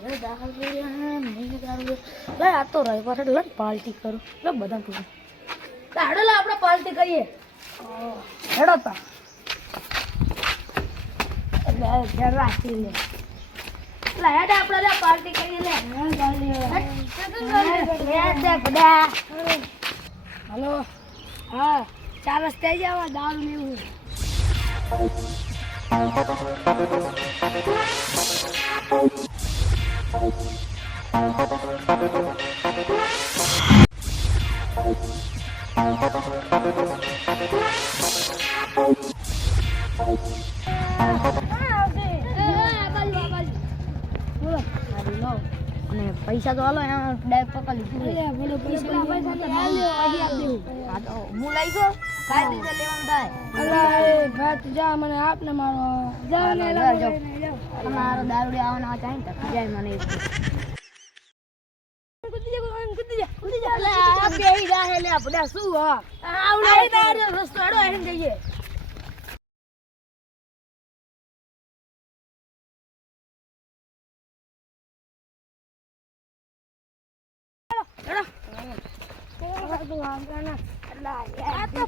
અરે દાખલ નહીં દારૂ લે આ તો રહી પાછળ લે પાર્ટી કરું લે બધા પૂછે દાડો લે આપણે પાર્ટી કરીએ હેડો તા એટલે ઘર રાખી લે લે હેડ આપણે લે પાર્ટી કરીએ લે હલો હા 4 વાગે આવી જાવ દારૂ લેવું પૈસા તો હાલો ડાયરેક્ટ પકડી લીધું પૈસા હું લઈશું કાઈ રીતે લેવાનું થાય ભાત જા મને આપને મારો જા ને મારો દારૂ આવવાનો ચાહી તો જાય મને કુદી જા લે આ બેહી જા હે લે બધા શું હા આવડે દારૂ રસ્તો આડો આઈને જઈએ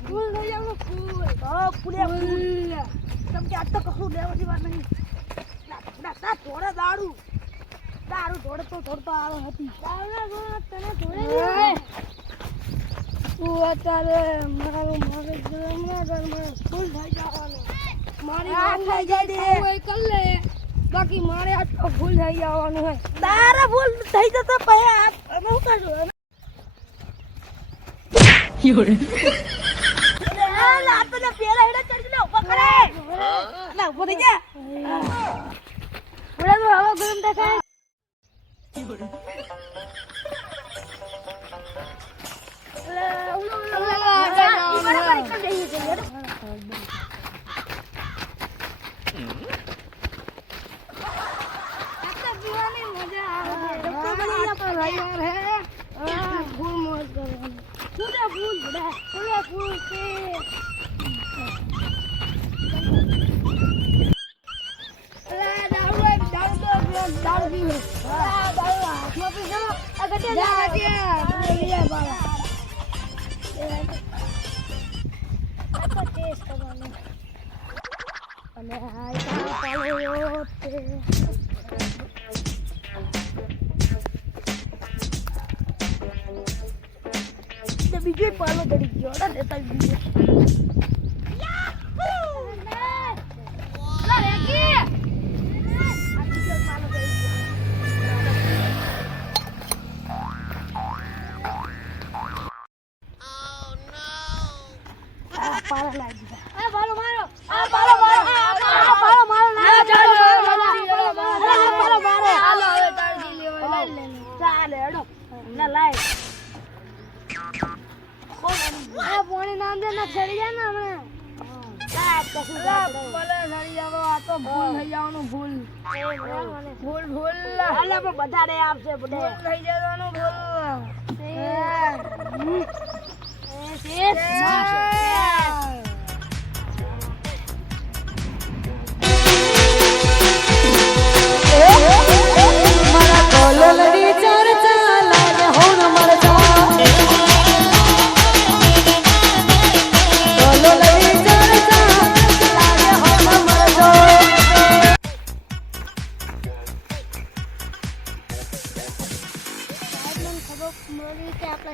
ફૂલ થઈ જાવ ફૂલ તમે કે આ તો કશું લેવાની વાત નહીં થોડા દારૂ થોડતો આવે હતી તું અત્યારે મારું મગજ ફૂલ થઈ જવાનું મારી કરી લે બાકી મારે આ તો ફૂલ થઈ જવાનું હોય તારા ફૂલ થઈ જતો પછી હું કરશું You're la pena piedra era chorchila ऊपर करे ना ऊपर दे जा पूरा तो हवा गरम देखाए फूल से दारू भी है दारू हाथ में चलो अगर जा ले बाबा आपका टेस्ट करवाना अरे हाय पालो ते बीजे पालो दड़ी जोड़ा देता बीजे पानी नाम देना छड़ी जा ना हमें भूल बता रहे आपसे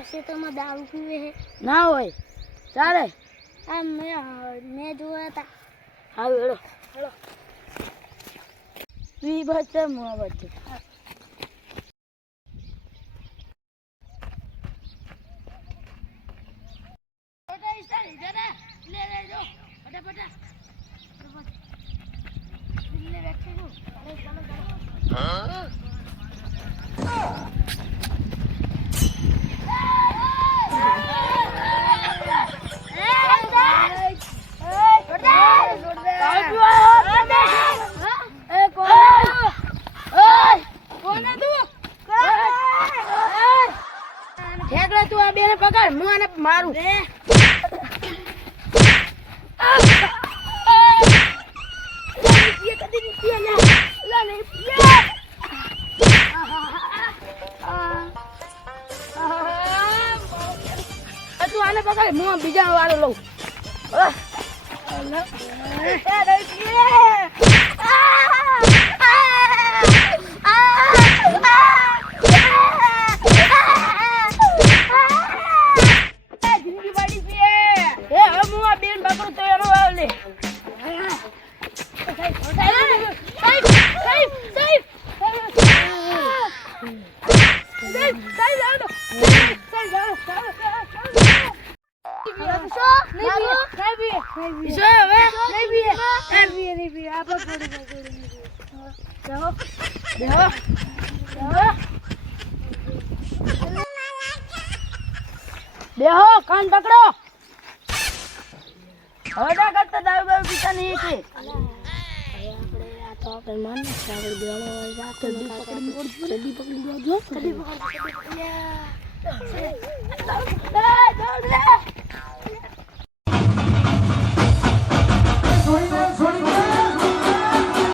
क्षेत्रमा दारू पीवे है ना होय चाले आ मैं जोया था हां हेलो हेलो पी बच्चे मुआ बच्चे बेटा इधर इधर ले ले जो फटाफट ले बैठे हो अरे चलो हां तू आ बेने पकड़ मुंह ने मारू ये कदी नहीं पिया ला नहीं पिया પકડ હું બીજા વાળો લઉં જિંદગી પાડી છે એ હવે હું આ બેન પકડું તો એનો વાવ લે બેહો કાન પકડો હવે ના કરતા દારૂ બારૂ પીતા નહીં છે છોડી દે